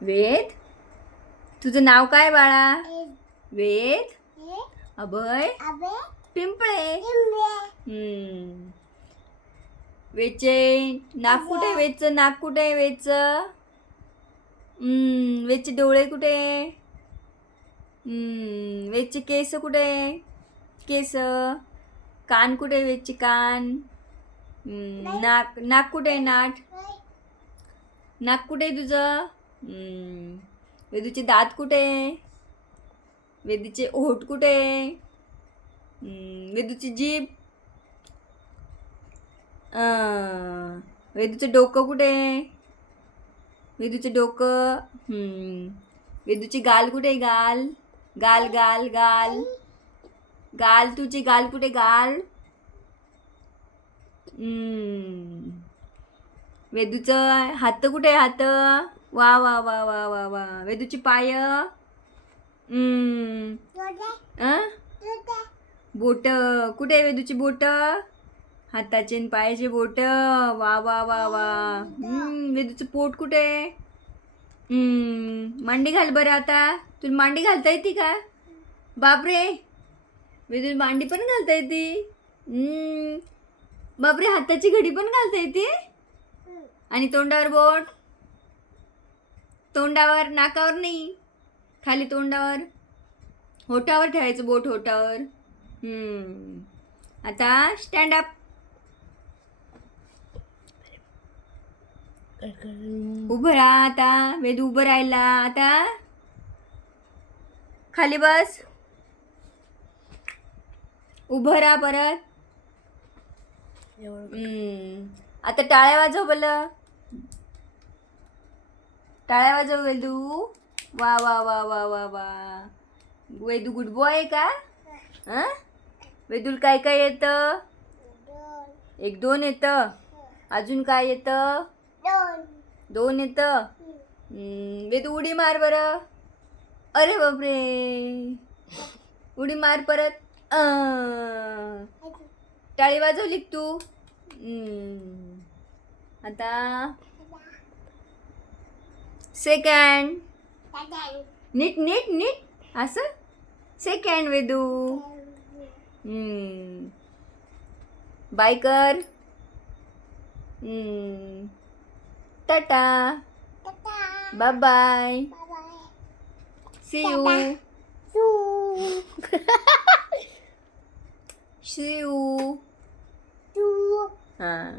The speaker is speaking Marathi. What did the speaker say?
वेद, तुझं नाव काय बाळा? वेद, अभय, पिंपळे. वेदचे नाक कुठे? वेदचं नाक कुठे? वेदचं वेदचे डोळे कुठे? वेदचे केस कुठे? केस. कान कुठे? वेदचे कान. नाक नाक कुठे? नाक कुठे तुझं? वेदूचे दात कुठे? वेदूचे ओठ कुठे? वेदूची जीभ. वेदूचं डोकं कुठे? वेदूचं डोकं. वेदूची गाल कुठे? गाल गाल गाल गाल गाल. तुझी गाल कुठे? गाल. वेदूचं हात कुठे? हात. वा वा वा वा वा वा. वेदूची पाय. बोट कुठे आहे? वेदूची बोट. हाताचे आणि पायाचे बोट. वा वा वा वा. वेदूचं पोट कुठे? मांडी घाल बरं आता. तुला मांडी घालता येते का? बापरे, वेदू मांडी पण घालता येते. बापरे, हाताची घडी पण घालता येते. आणि तोंडावर बोट. तोंडावर, नाकावर नाही, खाली तोंडावर. होठावर ठेवायचं बोट, होठावर. आता स्टँड अप. उभं राहा आता. वेदू उभं राहिला. आता खाली बस. उभं राहा परत. आता टाळ्या वाजव बोल. टाळ्या वाजव वेदू. वा वा वा वा वा वा. वेदू गुड बॉय आहे का? वेदूला काय काय येतं? 1 2 येतं. अजून काय येतं? 2 येतं. वेदू उडी मार बरं. अरे बापरे, उडी मार परत. टाळी वाजवली तू. आता सेकंड. नीट नीट नीट असं. सेकंड वेदू. बाय कर. Tata. Bye bye. See you. See you. हां.